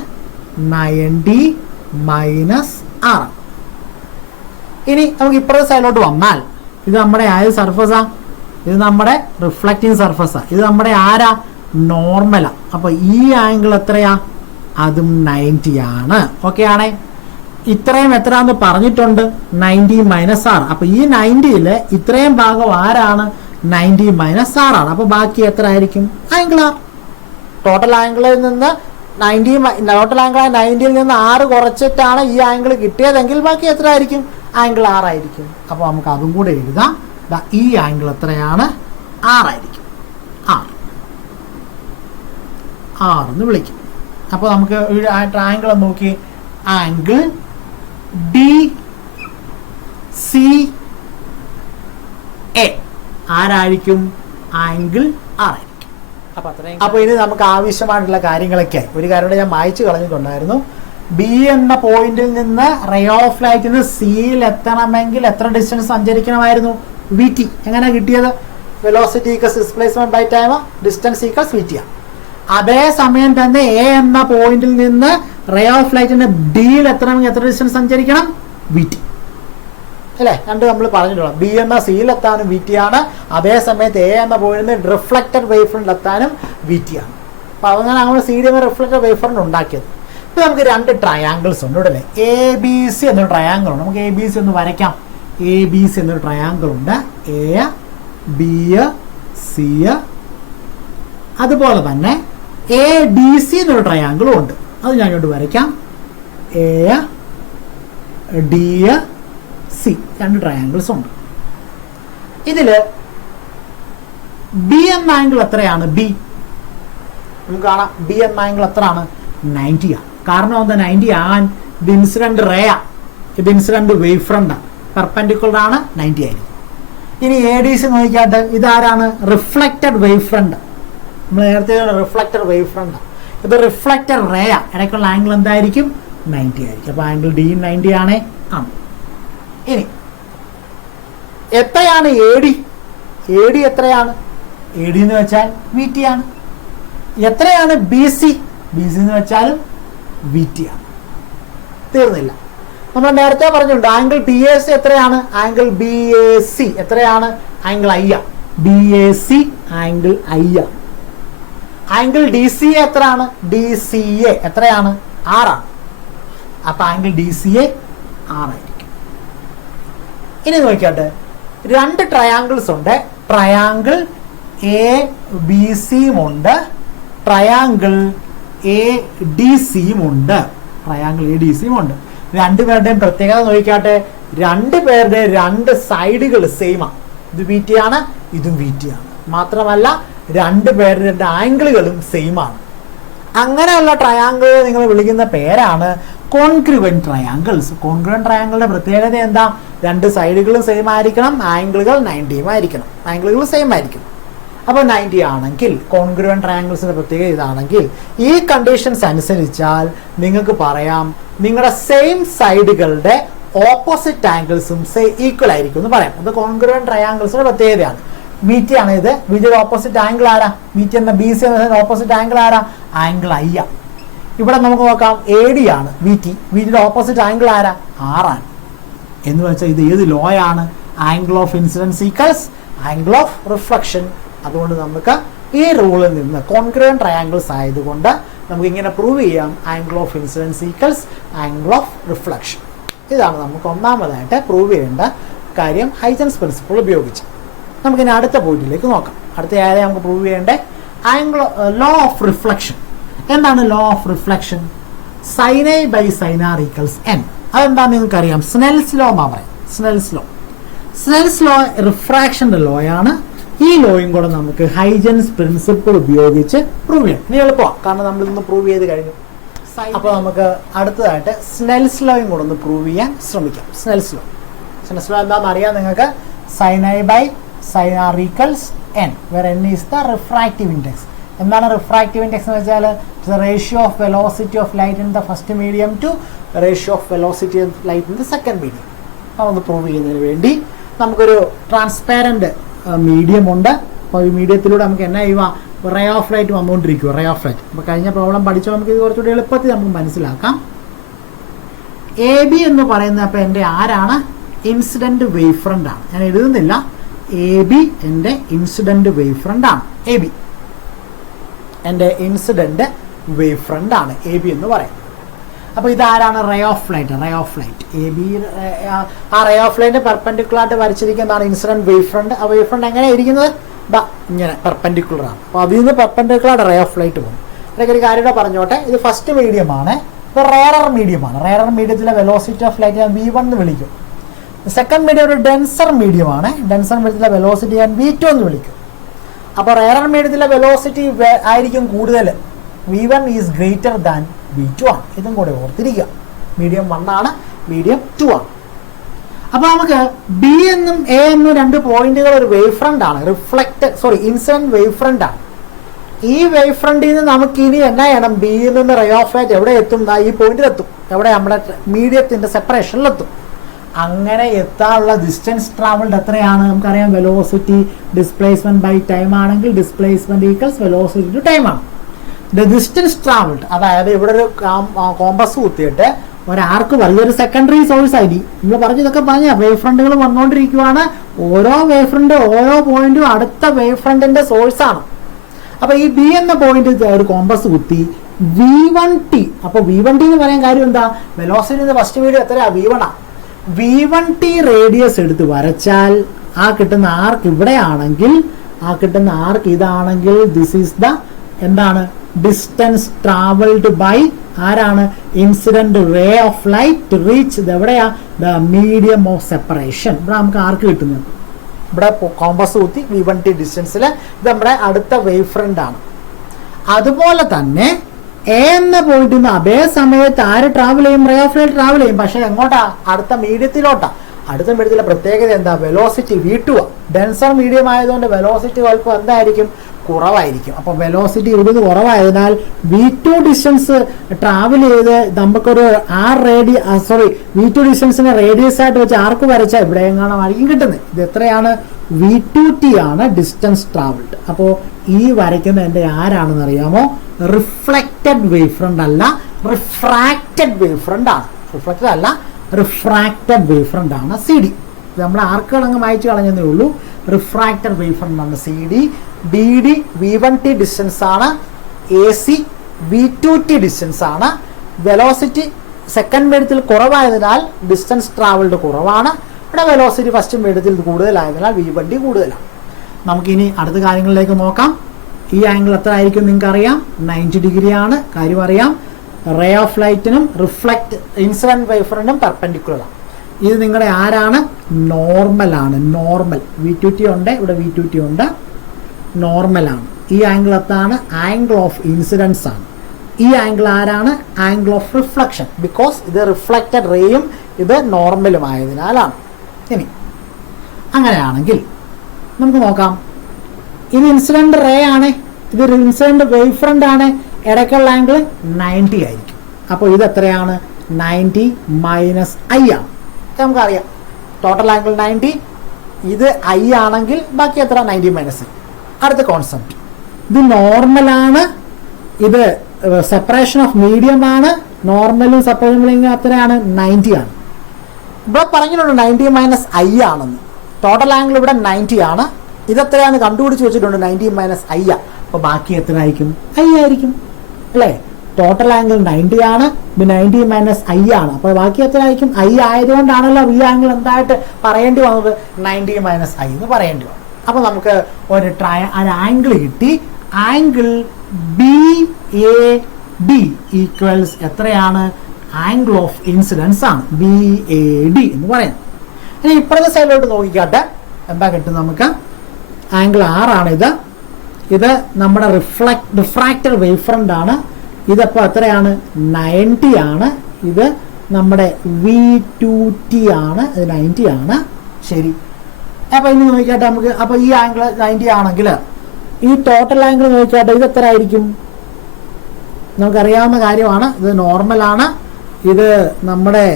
90 - R. ഇനി നമുക്ക് ഇപ്പുറത്തെ സൈഡിലോട്ട് വന്നാൽ ഇത് നമ്മുടെ ആയ സർഫസാ, ഇത് നമ്മുടെ റിഫ്ലക്റ്റിംഗ് സർഫസാ, ഇത് നമ്മുടെ ആരാ? നോർമലാ. അപ്പൊ ഈ ആംഗിൾ എത്രയാ? അതും 90 ആണ്. ഓക്കെ ആണേ? ഇത്രയും എത്രയാന്ന് പറഞ്ഞിട്ടുണ്ട്? 90 - R. അപ്പൊ ഈ 90-ല് ഇത്രയും ഭാഗം ആരാണ്? 90 - R ആണ്. അപ്പൊ ബാക്കി എത്ര ആയിരിക്കും? Angle R. ടോട്ടൽ ആംഗിളിൽ നിന്ന് 90-ൽ നിന്ന് 6 കുറച്ചിട്ടാണ് ഈ ആംഗിൾ കിട്ടിയതെങ്കിൽ ബാക്കി എത്ര ആയിരിക്കും? ആംഗിൾ R ആയിരിക്കും. അപ്പൊ നമുക്ക് അതും കൂടെ എഴുതാം. ഈ ആംഗിൾ എത്രയാണ്? R ആയിരിക്കും. R എന്ന് വിളിക്കും. അപ്പോൾ നമുക്ക് ട്രയാംഗിൾ നോക്കി, ആംഗിൾ DCA ആരായിരിക്കും? ആംഗിൾ R ആയിരിക്കും. അപ്പോൾ ഇനി നമുക്ക് ആവശ്യമായിട്ടുള്ള കാര്യങ്ങളൊക്കെ ഒരു കാര്യം ഞാൻ മായ്ച്ചു കളഞ്ഞിട്ടുണ്ടായിരുന്നു. ബി എന്ന പോയിന്റിൽ നിന്ന് റേ ഓഫ് ലൈറ്റിന് സിയിൽ എത്തണമെങ്കിൽ എത്ര ഡിസ്റ്റൻസ് സഞ്ചരിക്കണമായിരുന്നു? VT. എങ്ങനെ കിട്ടിയത്? Velocity equals displacement by time, distance equals VT ആണ്. അതേ സമയം തന്നെ എ എന്ന പോയിന്റിൽ നിന്ന് റേ ഓഫ് ലൈറ്റിന്റെ ഡിയിൽ എത്തണമെങ്കിൽ എത്ര ഡിസ്റ്റൻസ് സഞ്ചരിക്കണം? VT അല്ലേ? രണ്ട് നമ്മൾ പറഞ്ഞിട്ടുള്ളത്. ബി എന്ന സിയിൽ എത്താനും VT ആണ്, അതേ സമയത്ത് എ എന്ന പോയിന്റിൽ നിന്ന് റിഫ്ലക്റ്റഡ് വേവ് ഫ്രണ്ടിൽ എത്താനും VT ആണ്. അപ്പൊ അങ്ങനെ നമ്മൾ CD എന്ന റിഫ്ലക്റ്റഡ് വേവ് ഫ്രണ്ട് ഉണ്ടാക്കിയത്. ഇപ്പൊ നമുക്ക് രണ്ട് ട്രയാങ്കിൾസ് ഉണ്ട് ഇവിടെ, ABC എന്നൊരു ട്രയാങ്കിൾ ഉണ്ട്. നമുക്ക് ABC ഒന്ന് വരയ്ക്കാം. ABC എന്നൊരു ട്രയാങ്കിൾ ഉണ്ട്. AB C, അതുപോലെ തന്നെ ADC എന്നൊരു ട്രയാങ്കിളും ഉണ്ട്. അത് ഞാൻ ഇങ്ങോട്ട് വരയ്ക്കാം. ഡി സി, രണ്ട് ട്രയാങ്കിൾസ് ഉണ്ട്. ഇതിൽ ബി എന്ന ആംഗിൾ എത്രയാണ്? ബി നമുക്ക് കാണാം, ബി എന്ന ആംഗിൾ എത്രയാണ്? 90 ആണ്. കാരണം എന്താ 90 ആകാൻ? ഇത് ഇൻസിഡന്റ് റേ ആ, ഇത് ഇൻസിഡന്റ് വേവ് ഫ്രണ്ട്, പെർപെൻഡിക്കുലർ ആണ്, 90 ആയിരിക്കും. ഇനി എ ഡി സി നോക്കിക്കാട്ടെ, ഇതാരാണ്? Reflected wave front. നമ്മൾ നേരത്തെ റിഫ്ലക്റ്റഡ് വേവ് ഫ്രണ്ട്, ഇത് റിഫ്ലക്റ്റഡ് റേ ആ, ഇടയ്ക്കുള്ള ആംഗിൾ എന്തായിരിക്കും? 90 ആയിരിക്കും. അപ്പോൾ ആംഗിൾ ഡി 90 ആണ്. ഇനി എത്രയാണ് എ ഡി? എ ഡി എത്രയാണ്? എ ഡി എന്ന് വെച്ചാൽ വി ടി ആണ്. എത്രയാണ് ബി സി? ബി സി എന്ന് വെച്ചാലും വി ടി ആണ്. തീർന്നില്ല. നമ്മൾ നേരത്തെ പറഞ്ഞിട്ടുണ്ട് ആംഗിൾ ബി എ സി എത്രയാണ്? ആംഗിൾ ബി എ സി എത്രയാണ്? ആംഗിൾ ഐ ആണ്. B A C angle I ആണ്. ആംഗിൾ ഡി സി എ എത്രയാണ്? ഡി സി എ എത്രയാണ്? 6 ആണ്. അപ്പൊ ആംഗിൾ ഡി സി എ 6 ആയിരിക്കും. ഇനി നോക്കിയാട്ടെ, രണ്ട് ട്രയാങ്കിൾസ് ഉണ്ട്. ട്രയാങ്കിൾ എ ബി സിയും ഉണ്ട്, ട്രയാങ്കിൾ എ ഡി സിയും ഉണ്ട്. ട്രയാങ്കിൾ എ ഡി സിയും ഉണ്ട്. രണ്ടുപേരുടെയും പ്രത്യേകത നോക്കിക്കാട്ടെ, രണ്ടുപേരുടെ രണ്ട് സൈഡുകൾ സെയിം ആണ്. ഇത് വി ടി ആണ്, ഇതും വി ടി ആണ്. മാത്രമല്ല രണ്ടുപേരുടെ രണ്ട് ആംഗിളുകളും സെയിം ആണ്. അങ്ങനെയുള്ള ട്രയാങ്കിൾ നിങ്ങൾ വിളിക്കുന്ന പേരാണ് കോൺഗ്രുവന്റ് ട്രയാങ്കിൾസ്. കോൺഗ്രുവന്റ് ട്രയാങ്കിളുടെ പ്രത്യേകത എന്താ? രണ്ട് സൈഡുകളും സെയിം ആയിരിക്കണം, ആംഗിളുകൾ 90 ആയിരിക്കണം, ആംഗിളുകൾ സെയിം ആയിരിക്കണം. അപ്പോൾ 90 ആണെങ്കിൽ കോൺഗ്രുവന്റ് ട്രയാങ്കിൾസിന്റെ പ്രത്യേകത ഇതാണെങ്കിൽ, ഈ കണ്ടീഷൻസ് അനുസരിച്ചാൽ നിങ്ങൾക്ക് പറയാം നിങ്ങളുടെ സെയിം സൈഡുകളുടെ ഓപ്പോസിറ്റ് ആംഗിൾസും ഈക്വൽ ആയിരിക്കും എന്ന് പറയാം. അത് കോൺഗ്രുവന്റ് ട്രയാങ്കിൾസിന്റെ പ്രത്യേകതയാണ്. വി ടി ആണ് ഇത്. വി ടിയുടെ ഓപ്പോസിറ്റ് ആംഗിൾ ആരാ? വി ടി എന്ന ബി സി എന്ന ഓപ്പോസിറ്റ് ആംഗിൾ ആരാ? ആംഗിൾ ഐ ആ. ഇവിടെ നമുക്ക് നോക്കാം, എ ഡി ആണ് വി ടി. വി ടിയുടെ ഓപ്പോസിറ്റ് ആംഗിൾ ആരാ? 6 ആണ്. എന്ന് വെച്ചാൽ ഇത് ഏത് ലോ ആണ്? Angle of incidents equals angle of reflection. അതുകൊണ്ട് നമുക്ക് ഈ റൂളിൽ നിന്ന് കോൺഗ്രുവന്റ് ട്രയാങ്കിൾസ് ആയതുകൊണ്ട് നമുക്ക് ഇങ്ങനെ പ്രൂവ് ചെയ്യാം, angle of incidents equals angle of reflection. ഇതാണ് നമുക്ക് ഒന്നാമതായിട്ട് പ്രൂവ് ചെയ്യേണ്ട കാര്യം ഹൈജൻസ് പ്രിൻസിപ്പിൾ ഉപയോഗിച്ച്. നമുക്കിനി അടുത്ത പോയിന്റിലേക്ക് നോക്കാം. അടുത്ത ആരെ നമുക്ക് പ്രൂവ് ചെയ്യേണ്ടേ? Angle law of reflection. എന്താണ് law of reflection? Sine A by sine R equals N. അതെന്താണെന്ന് നിങ്ങൾക്കറിയാം, സ്നെൽസ് ലോ എന്നാ പറയാം. Snell's law. സ്നെൽസ് ലോ റിഫ്രാക്ഷന്റെ ലോ ആണ്. ഈ ലോയും കൂടെ നമുക്ക് ഹൈജൻസ് പ്രിൻസിപ്പിൾ ഉപയോഗിച്ച് പ്രൂവ് ചെയ്യാം. ഇനി എളുപ്പമാണ്, കാരണം നമ്മളിതൊന്ന് പ്രൂവ് ചെയ്ത് കഴിഞ്ഞു. അപ്പോൾ നമുക്ക് അടുത്തതായിട്ട് സ്നെൽസ് ലോയും കൂടെ ഒന്ന് പ്രൂവ് ചെയ്യാൻ ശ്രമിക്കാം. Snell's law. സ്നെൽസ് ലോ എന്താണെന്ന് അറിയാം നിങ്ങൾക്ക്. Sine A by sine R equals N, where N is the refractive index. എന്താണ് റിഫ്രാക്റ്റീവ് ഇൻഡെക്സ് എന്ന് വെച്ചാൽ? Ratio of velocity of light in the first medium to ratio of velocity of light in the second medium. അതൊന്ന് പ്രൂവ് ചെയ്യുന്നതിന് വേണ്ടി നമുക്കൊരു ട്രാൻസ്പാരന്റ് മീഡിയം ഉണ്ട്. അപ്പോൾ ഈ മീഡിയത്തിലൂടെ നമുക്ക് എന്നാ ചെയ്യുക? റേ ഓഫ് ലൈറ്റ് വന്നുകൊണ്ടിരിക്കുക, റേ ഓഫ് ലൈറ്റ്. അപ്പോൾ കഴിഞ്ഞ പ്രോബ്ലം പഠിച്ചാൽ നമുക്ക് ഇത് കുറച്ചുകൂടി എളുപ്പത്തിൽ നമുക്ക് മനസ്സിലാക്കാം. എ ബി എന്ന് പറയുന്നത് അപ്പോൾ എൻ്റെ ആരാണ്? ഇൻസിഡന്റ് വേവ് ഫ്രണ്ട് ആണ്. ഞാൻ എഴുതുന്നില്ല. എ ബി എൻ്റെ ഇൻസിഡന്റ് വേവ് ഫ്രണ്ട് ആണ്. എ ബി എൻ്റെ ഇൻസിഡന്റ് വേവ് ഫ്രണ്ട് ആണ് എ ബി എന്ന് പറയുന്നത്. അപ്പോൾ ഇതാരാണ്? Ray of light. Ray of light A B. ആ റേ ഓഫ് ലൈറ്റ് പെർപെൻഡിക്കുലർ ആയിട്ട് വരച്ചിരിക്കുന്നതാണ് ഇൻസിഡന്റ് വേവ് ഫ്രണ്ട്. ആ വേവ് ഫ്രണ്ട് എങ്ങനെയാണ് ഇരിക്കുന്നത്? ഇങ്ങനെ പെർപെൻഡിക്കുലർ ആണ്. അപ്പോൾ അതിൽ നിന്ന് പെർപെൻഡിക്കുലർ റേ ഓഫ് ലൈറ്റ് പോകും. ഇടയ്ക്ക് ഒരു കാര്യം പറഞ്ഞോട്ടെ, ഇത് ഫസ്റ്റ് മീഡിയം ആണ്. ഇപ്പോൾ റേറർ മീഡിയം ആണ്. റേറർ മീഡിയത്തിലെ വെലോസിറ്റി ഓഫ് ലൈറ്റ് ഞാൻ V1 എന്ന് വിളിക്കും. സെക്കൻഡ് മീഡിയം ഒരു ഡെൻസർ മീഡിയം ആണ്. ഡെൻസർ മീഡിയത്തിലെ വെലോസിറ്റി ഞാൻ V2 എന്ന് വിളിക്കും. അപ്പോൾ റേറർ മീഡിയത്തിലെ വെലോസിറ്റി ആയിരിക്കും കൂടുതൽ. V1 is greater than V2 ആണ്. ഇതും കൂടെ ഓർത്തിരിക്കുക. മീഡിയം 1 ആണ്, മീഡിയം 2 ആണ്. അപ്പോൾ നമുക്ക് ബി എന്നും എ എന്നും രണ്ട് പോയിന്റുകൾ ഒരു വേവ് ഫ്രണ്ട് ആണ്. ഇൻസിഡന്റ് വേവ് ഫ്രണ്ട് ആണ്. ഈ വേവ് ഫ്രണ്ടിൽ നിന്ന് നമുക്ക് ഇനി എന്നാ ചെയ്യണം? ബിയിൽ നിന്ന് റേ ഓഫ് ലൈറ്റ് എവിടെ എത്തും? ഈ പോയിന്റിലെത്തും. എവിടെ? നമ്മുടെ മീഡിയത്തിന്റെ സെപ്പറേഷനിലെത്തും. അങ്ങനെ എത്താനുള്ള ഡിസ്റ്റൻസ് ട്രാവൽഡ് എത്രയാണ്? നമുക്കറിയാം, വെലോസിറ്റി ഡിസ്പ്ലേസ്മെന്റ് ബൈ ടൈം ആണെങ്കിൽ displacement equals velocity to time ആണ്. ദ ഡിസ്റ്റൻസ് ട്രാവൽഡ്, അതായത് ഇവിടെ ഒരു കോമ്പസ് കുത്തിയിട്ട് ഒരാർക്ക് വലിയൊരു സെക്കൻഡറി സോഴ്സ് ആയി നമ്മൾ പറഞ്ഞതൊക്കെ പറഞ്ഞ വേവ് ഫ്രണ്ടുകൾ വന്നുകൊണ്ടിരിക്കുകയാണ്. ഓരോ വേവ് ഫ്രണ്ട്, ഓരോ പോയിന്റും അടുത്ത വേവ് ഫ്രണ്ടിന്റെ സോഴ്സ് ആണ്. അപ്പൊ ഈ ബി എന്ന പോയിന്റ് ഒരു കോമ്പസ് കുത്തി V1t. അപ്പൊ V1t എന്ന് പറയാൻ കാര്യം എന്താ? വെലോസിറ്റി ഫസ്റ്റ് മീഡിയം എത്രയാ? V1 ആ. V1t റേഡിയസ് എടുത്ത് വരച്ചാൽ ആ കിട്ടുന്ന ആർക്ക് ഇവിടെയാണെങ്കിൽ, ആ കിട്ടുന്ന ആർക്ക് ഇതാണെങ്കിൽ, ദിസ് ഈസ് ദ എന്താണ്? ഡിസ്റ്റൻസ് ട്രാവൽഡ് ബൈ ആരാണ്? Incident ray of light reach ഇത് എവിടെയാ? The medium of separation. ഇവിടെ നമുക്ക് ആർക്ക് കിട്ടുന്നത്? ഇവിടെ കോമ്പസ് കുത്തി V1T ഡിസ്റ്റൻസിൽ ഇത് നമ്മുടെ അടുത്ത വേവ് ഫ്രണ്ട് ആണ്. അതുപോലെ തന്നെ എ എന്ന പോയിന്റിൽ നിന്ന് അതേ സമയത്ത് ആര് ട്രാവൽ ചെയ്യും? റേ ഓഫ് ലൈറ്റ് ട്രാവൽ ചെയ്യും. പക്ഷെ എങ്ങോട്ടാ? അടുത്ത മീഡിയത്തിലോട്ടാ. അടുത്ത മീഡിയത്തിലെ പ്രത്യേകത എന്താ? വെലോസിറ്റി V2 ഡെൻസർ മീഡിയം ആയതുകൊണ്ട് വെലോസിറ്റി അല്പം എന്തായിരിക്കും? കുറവായിരിക്കും. അപ്പോൾ വെലോസിറ്റി ഇവിടുന്ന് കുറവായതിനാൽ V2 ഡിസ്റ്റൻസ് ട്രാവൽ ചെയ്ത് നമുക്കൊരു V2 ഡിസ്റ്റൻസിനെ റേഡിയസ് ആയിട്ട് വെച്ച് ആർക്ക് വരച്ചാൽ ഇവിടെ എങ്ങാണമായിരിക്കും കിട്ടുന്നത്. ഇത് എത്രയാണ്? V2T ആണ് ഡിസ്റ്റൻസ് ട്രാവൽഡ്. അപ്പോൾ ഈ വരയ്ക്കുന്ന എൻ്റെ ആരാണെന്ന് അറിയാമോ? റിഫ്ലക്റ്റഡ് വേവ് ഫ്രണ്ട് അല്ല, റിഫ്രാക്റ്റഡ് വേവ് ഫ്രണ്ട് ആണ്. റിഫ്ലക്റ്റഡ് അല്ല, റിഫ്രാക്റ്റഡ് വേവ് ഫ്രണ്ട് ആണ് CD. ഇത് നമ്മൾ ആർക്കുകൾ അങ്ങ് മായ്ച്ചു കളഞ്ഞതേ ഉള്ളൂ. റിഫ്രാക്റ്റഡ് വേവ് ഫ്രണ്ട് ആണ് CD. BD V1T ഡിസ്റ്റൻസ് ആണ്. AC V2T ഡിസ്റ്റൻസ് ആണ്. വെലോസിറ്റി സെക്കൻഡ് മീഡിയത്തിൽ കുറവായതിനാൽ ഡിസ്റ്റൻസ് ട്രാവൽഡ് കുറവാണ്. ഇവിടെ വെലോസിറ്റി ഫസ്റ്റ് മീഡിയത്തിൽ കൂടുതലായതിനാൽ V1T കൂടുതലാണ്. നമുക്കിനി അടുത്ത കാര്യങ്ങളിലേക്ക് നോക്കാം. ഈ ആംഗിൾ എത്ര ആയിരിക്കും നിങ്ങൾക്ക് അറിയാം? 90 ഡിഗ്രി ആണ്. കാര്യം അറിയാം. റേ ഓഫ് ലൈറ്റിനും ഇൻസിഡന്റ് വേവ് ഫ്രണ്ടും പെർപെൻഡിക്കുലർ ആണ്. ഇത് നിങ്ങളുടെ ആരാണ്? നോർമൽ ആണ്. നോർമൽ V2T ഉണ്ട്, ഇവിടെ V2T ഉണ്ട്. നോർമൽ ആണ്. ഈ ആംഗിൾ എത്താണ്? ആംഗിൾ ഓഫ് ഇൻസിഡൻസ് ആണ്. ഈ ആംഗിൾ ആരാണ്? Angle of reflection. ബിക്കോസ് ഇത് റിഫ്ലക്റ്റഡ് റേയും ഇത് നോർമലും ആയതിനാലാണ്. ഇനി അങ്ങനെയാണെങ്കിൽ നമുക്ക് നോക്കാം. ഇത് ഇൻസിഡന്റ് റേ ആണ്, ഇത് ഇൻസിഡന്റ് വേവ് ഫ്രണ്ട് ആണ്. ഇടയ്ക്കുള്ള ആംഗിൾ 90 ആയിരിക്കും. അപ്പോൾ ഇത് എത്രയാണ്? 90 മൈനസ് I ആണ്. നമുക്കറിയാം ടോട്ടൽ ആംഗിൾ 90. ഇത് I ആണെങ്കിൽ ബാക്കി എത്ര? 90 മൈനസ്. അടുത്ത കോൺസെപ്റ്റ്, ഇത് നോർമലാണ്, ഇത് സെപ്പറേഷൻ ഓഫ് മീഡിയം ആണ്. നോർമലും സെപ്പറേഷനും എത്രയാണ്? 90 ആണ്. ഇവിടെ പറഞ്ഞിട്ടുണ്ട് 90 മൈനസ് I ആണെന്ന്. ടോട്ടൽ ആംഗിൾ ഇവിടെ 90 ആണ്. ഇതെത്രയാണ് കണ്ടുപിടിച്ച് വെച്ചിട്ടുണ്ട്? 90 മൈനസ് I ആ. അപ്പോൾ ബാക്കി എത്ര ആയിരിക്കും? I ആയിരിക്കും അല്ലേ? ടോട്ടൽ ആംഗിൾ 90 ആണ്, 90 മൈനസ് I ആണ്. അപ്പോൾ ബാക്കി എത്ര ആയിരിക്കും? I ആയതുകൊണ്ടാണല്ലോ ഈ ആംഗിൾ എന്തായിട്ട് പറയേണ്ടി വന്നത്? 90 മൈനസ് I എന്ന് പറയേണ്ടി വന്നു. അപ്പോൾ നമുക്ക് ഒരു ആംഗിൾ കിട്ടി. ആംഗിൾ BAD ഈക്വൽസ് എത്രയാണ്? ആംഗിൾ ഓഫ് ഇൻസിഡൻസ് ആണ്, BAD എന്ന് പറയുന്നത്. ഇനി ഇപ്പുറത്തെ സൈഡിലോട്ട് നോക്കിക്കാട്ടെ, എന്താ കിട്ടും നമുക്ക്? ആംഗിൾ R ആണ് ഇത്. ഇത് നമ്മുടെ റിഫ്രാക്റ്റഡ് വേവ് ഫ്രണ്ട് ആണ്. ഇതപ്പോൾ എത്രയാണ്? 90 ആണ്. ഇത് നമ്മുടെ V2T ആണ്, ഇത് 90 ആണ്. ശരി, അപ്പോൾ ഇനി നോക്കിയാട്ടെ നമുക്ക്. അപ്പോൾ ഈ ആംഗിൾ 90 ആണെങ്കിൽ ഈ ടോട്ടൽ ആംഗിൾ നോക്കിയാട്ടെ, ഇത് എത്ര ആയിരിക്കും? നമുക്കറിയാവുന്ന കാര്യമാണ്. ഇത് നോർമലാണ്, ഇത് നമ്മുടെ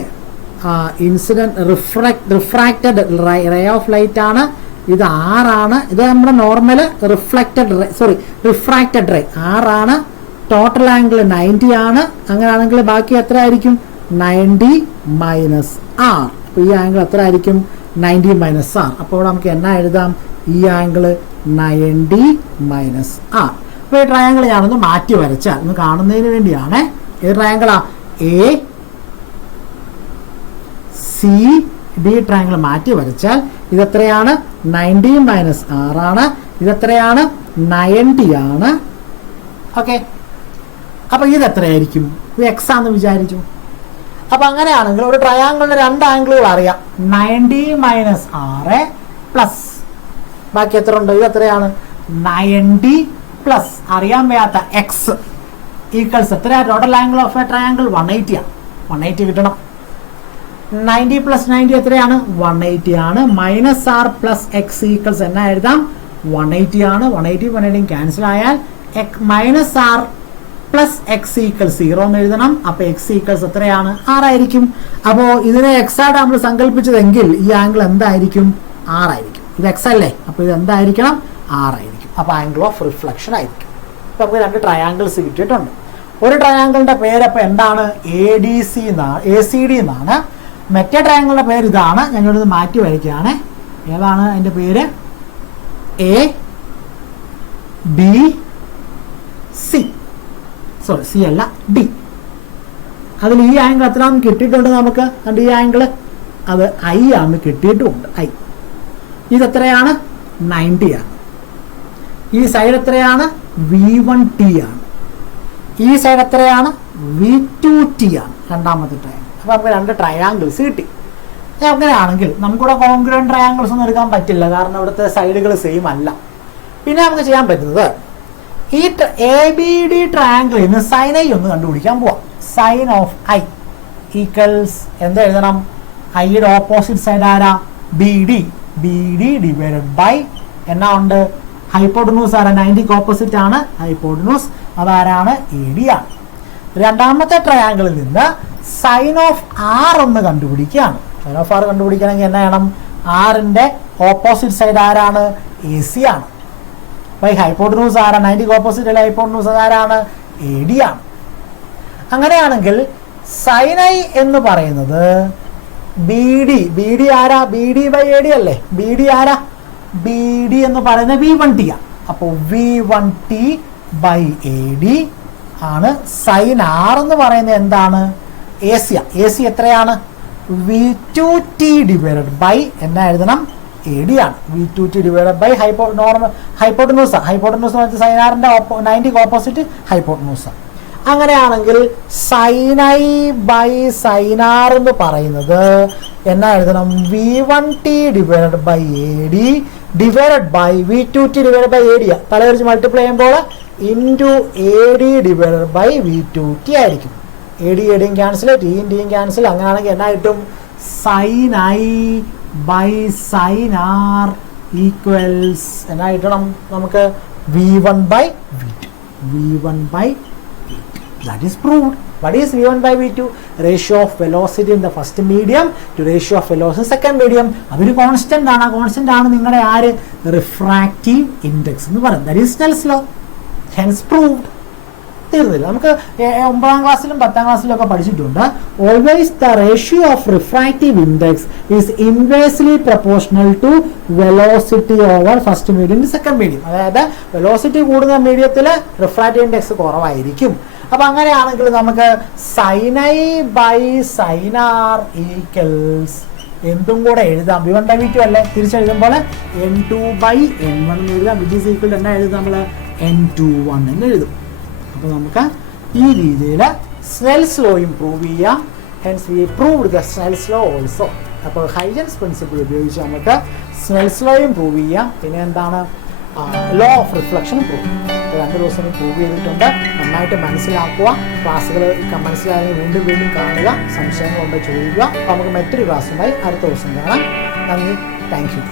റിഫ്രാക്റ്റഡ് റേ ഓഫ് ലൈറ്റ് ആണ്. ഇത് R ആണ്. ഇത് നമ്മുടെ നോർമൽ റിഫ്രാക്റ്റഡ് റേ R ആണ്. ടോട്ടൽ ആംഗിൾ 90 ആണ്. അങ്ങനെയാണെങ്കിൽ ബാക്കി എത്ര ആയിരിക്കും? 90 മൈനസ് R. അപ്പോൾ ഈ ആംഗിൾ എത്ര ആയിരിക്കും? 90 മൈനസ് R. അപ്പോൾ നമുക്ക് എന്നാ എഴുതാം? ഈ ആംഗിൾ 90 മൈനസ് R. അപ്പോൾ ഈ ട്രയാങ്കിൾ ഞാനൊന്ന് മാറ്റി വരച്ചാൽ ഒന്ന് കാണുന്നതിന് വേണ്ടിയാണ്. ഏത് ട്രയാങ്കിളാ? ACD ട്രയാങ്കിൾ മാറ്റി വരച്ചാൽ ഇതെത്രയാണ്? 90 മൈനസ് R ആണ്. ഇതെത്രയാണ്? 90 ആണ്. ഓക്കെ, അപ്പോൾ ഇത് എത്രയായിരിക്കും? ഇത് X ആണെന്ന് വിചാരിച്ചു. അപ്പോൾ അങ്ങനെയാണെങ്കിൽ ഒരു ട്രയാങ്കിളിന് രണ്ട് ആംഗിളുകൾ അറിയാം. 90 മൈനസ് R പ്ലസ് ബാക്കി എത്ര ഉണ്ട്? ഇത് എത്രയാണ്? 90 പ്ലസ് അറിയാൻ വയ്യാത്ത X ഈക്വൽസ് എത്രയാണ്? Total angle of A triangle 180 ആണ്. 180 കിട്ടണം. 90 പ്ലസ് 90 എത്രയാണ്? 180 ആണ്. Minus R plus X equals എന്നാ എഴുതാം? 180 ആണ്. 180 180 ക്യാൻസൽ ആയാൽ minus R plus X equal 0 എന്ന് എഴുതണം. അപ്പോൾ X ഈക്വൽസ് എത്രയാണ്? 6 ആയിരിക്കും. അപ്പോൾ ഇതിനെ X ആയിട്ട് നമ്മൾ സങ്കല്പിച്ചതെങ്കിൽ ഈ ആംഗിൾ എന്തായിരിക്കും? 6 ആയിരിക്കും. ഇത് X അല്ലേ? അപ്പോൾ ഇത് എന്തായിരിക്കണം? 6 ആയിരിക്കും. അപ്പോൾ ആംഗിൾ ഓഫ് റിഫ്ലക്ഷൻ ആയിരിക്കും. അപ്പോൾ നമുക്ക് രണ്ട് ട്രയാങ്കിൾസ് കിട്ടിയിട്ടുണ്ട്. ഒരു ട്രയാങ്കിളിന്റെ പേര് അപ്പോൾ എന്താണ്? ACD എന്നാണ്. മറ്റേ ട്രയാങ്കിളിന്റെ പേര് ഇതാണ്. ഞങ്ങളിത് മാറ്റി വരയ്ക്കുകയാണ്. ഏതാണ് അതിൻ്റെ പേര്? ABC. സോറി, C അല്ല, D. അതിൽ ഈ ആംഗിൾ എത്ര കിട്ടിയിട്ടുണ്ട് നമുക്ക്? ഈ ആംഗിൾ അത് I ആണ് കിട്ടിയിട്ടുമുണ്ട്. I ഇതെത്രയാണ്? 90 ആണ്. ഈ സൈഡ് എത്രയാണ്? V1T ആണ്. ഈ സൈഡ് എത്രയാണ്? V2T ആണ് രണ്ടാമത്തെ ട്രയാങ്കിൾ. അപ്പോൾ നമുക്ക് 2 ട്രയാങ്കിൾസ് കിട്ടി. അങ്ങനെയാണെങ്കിൽ നമുക്കിവിടെ കോൺഗ്രുവന്റ് ട്രയാങ്കിൾസ് ഒന്നും എടുക്കാൻ പറ്റില്ല, കാരണം ഇവിടുത്തെ സൈഡുകൾ സെയിം അല്ല. പിന്നെ നമുക്ക് ചെയ്യാൻ പറ്റുന്നത് ഈ ABD ട്രയാങ്കിളിൽ നിന്ന് സൈൻ ഐ ഒന്ന് കണ്ടുപിടിക്കാൻ പോവാം. സൈൻ ഓഫ് ഐ ഈക്വൽസ് എന്ത് എഴുതണം? ഐയുടെ ഓപ്പോസിറ്റ് സൈഡ് ആരാ? BD. BD ഡിവൈഡഡ് ബൈ എന്നാ ഉണ്ട്? ഹൈപ്പോട്ടന്യൂസ് ആരാ? 90 ഓപ്പോസിറ്റ് ആണ് ഹൈപ്പോട്ടന്യൂസ്, അതാരാണ്? AD ആണ്. രണ്ടാമത്തെ ട്രയാങ്കിളിൽ നിന്ന് സൈൻ ഓഫ് ആർ ഒന്ന് കണ്ടുപിടിക്കുകയാണ്. സൈൻ ഓഫ് ആർ കണ്ടുപിടിക്കണമെങ്കിൽ എന്നാ ചെയ്യണം? ആറിന്റെ ഓപ്പോസിറ്റ് സൈഡ് ആരാണ്? AC ആണ്. ബൈ ഹൈപ്പോട്ടന്യൂസ് ആരാ? 90 ഓപ്പോസിറ്റ് അല്ല ഹൈപ്പോട്ടന്യൂസ്, അതാരാണ്? AD ആണ്. അങ്ങനെയാണെങ്കിൽ സൈൻ ഐ എന്ന് പറയുന്നത് BD ആരാ? BD ബൈ AD അല്ലേ? BD ആരാ? BD എന്ന് പറയുന്നത് V1T ആണ്. അപ്പോൾ V1T ബൈ AD ആണ്. സൈൻ ആർ എന്ന് പറയുന്നത് എന്താണ്? AC. AC എത്രയാണ്? V2T ഡിവൈഡഡ് ബൈ എന്നാ എഴുതണം? AD ആണ്. V2T divided by hypotenuse. Hypotenuse sine ആറിന്റെ 90 ഓപ്പോസിറ്റ് ഹൈപ്പോട്ടന്യൂസ്. അങ്ങനെയാണെങ്കിൽ sine I by sine R എന്ന് പറയുന്നത് എന്നാ എഴുതണം? V1T divided by AD divided by V2T divided by AD. തലവരിച്ച് മൾട്ടിപ്ലൈ ചെയ്യുമ്പോൾ into AD divided by V2T ആയിരിക്കും. ADയും ക്യാൻസൽ, ടിയും ക്യാൻസൽ. അങ്ങനെയാണെങ്കിൽ എന്നാ കിട്ടും? Sine I by sine R equals എന്നാ കിട്ടണം നമുക്ക്? V1 by V2. V1 by V2. That is proved. What is V1 by V2? Ratio of velocity in the first medium to ratio of velocity in the second medium. അതൊരു കോൺസ്റ്റന്റ് ആണ്. ആ കോൺസ്റ്റന്റ് ആണ് നിങ്ങളുടെ ആര്? റിഫ്രാക്റ്റീവ് ഇൻഡെക്സ് എന്ന് പറയുന്നത്. That is Snell's law. Hence proved. തീർന്നില്ല. നമുക്ക് 9ാം ക്ലാസ്സിലും 10ാം ക്ലാസ്സിലും ഒക്കെ പഠിച്ചിട്ടുണ്ട്. Always the ratio of refractive index is inversely proportional to velocity over first medium second medium. അതായത് വെലോസിറ്റി കൂടുന്ന മീഡിയത്തിൽ റിഫ്രാക്റ്റീവ് ഇൻഡെക്സ് കുറവായിരിക്കും. അപ്പൊ അങ്ങനെയാണെങ്കിൽ നമുക്ക് sine I by sine R equals എന്തും കൂടെ എഴുതാം? V1 ബൈ V2 അല്ലേ? തിരിച്ചെഴുതുമ്പോൾ N2 ബൈ N1 എന്ന് എഴുതാം. വിച്ച് ഈസ് ഈക്വൽ എന്നാ എഴുതും? നമ്മൾ N21 എന്ന് എഴുതും. അപ്പോൾ നമുക്ക് ഈ രീതിയിൽ സ്നെൽസ് ലോയും പ്രൂവ് ചെയ്യാം. Hence V proved the Snell's law also. അപ്പോൾ ഹൈജൻസ് പ്രിൻസിപ്പിൾ ഉപയോഗിച്ച് നമുക്ക് സ്നെൽസ് ലോയും പ്രൂവ് ചെയ്യാം. പിന്നെ എന്താണ്? ലോ ഓഫ് റിഫ്ലക്ഷൻ പ്രൂവ് ചെയ്യാം. 2 ദിവസം പ്രൂവ് ചെയ്തിട്ടുണ്ട്. നന്നായിട്ട് മനസ്സിലാക്കുക. ക്ലാസ്സുകൾ മനസ്സിലായാലും വീണ്ടും വീണ്ടും കാണുക. സംശയങ്ങളുണ്ടോ ചോദിക്കുക. അപ്പോൾ നമുക്ക് മറ്റൊരു ക്ലാസ്സുമായി അടുത്ത ദിവസം കാണാം. നന്ദി. Thank you.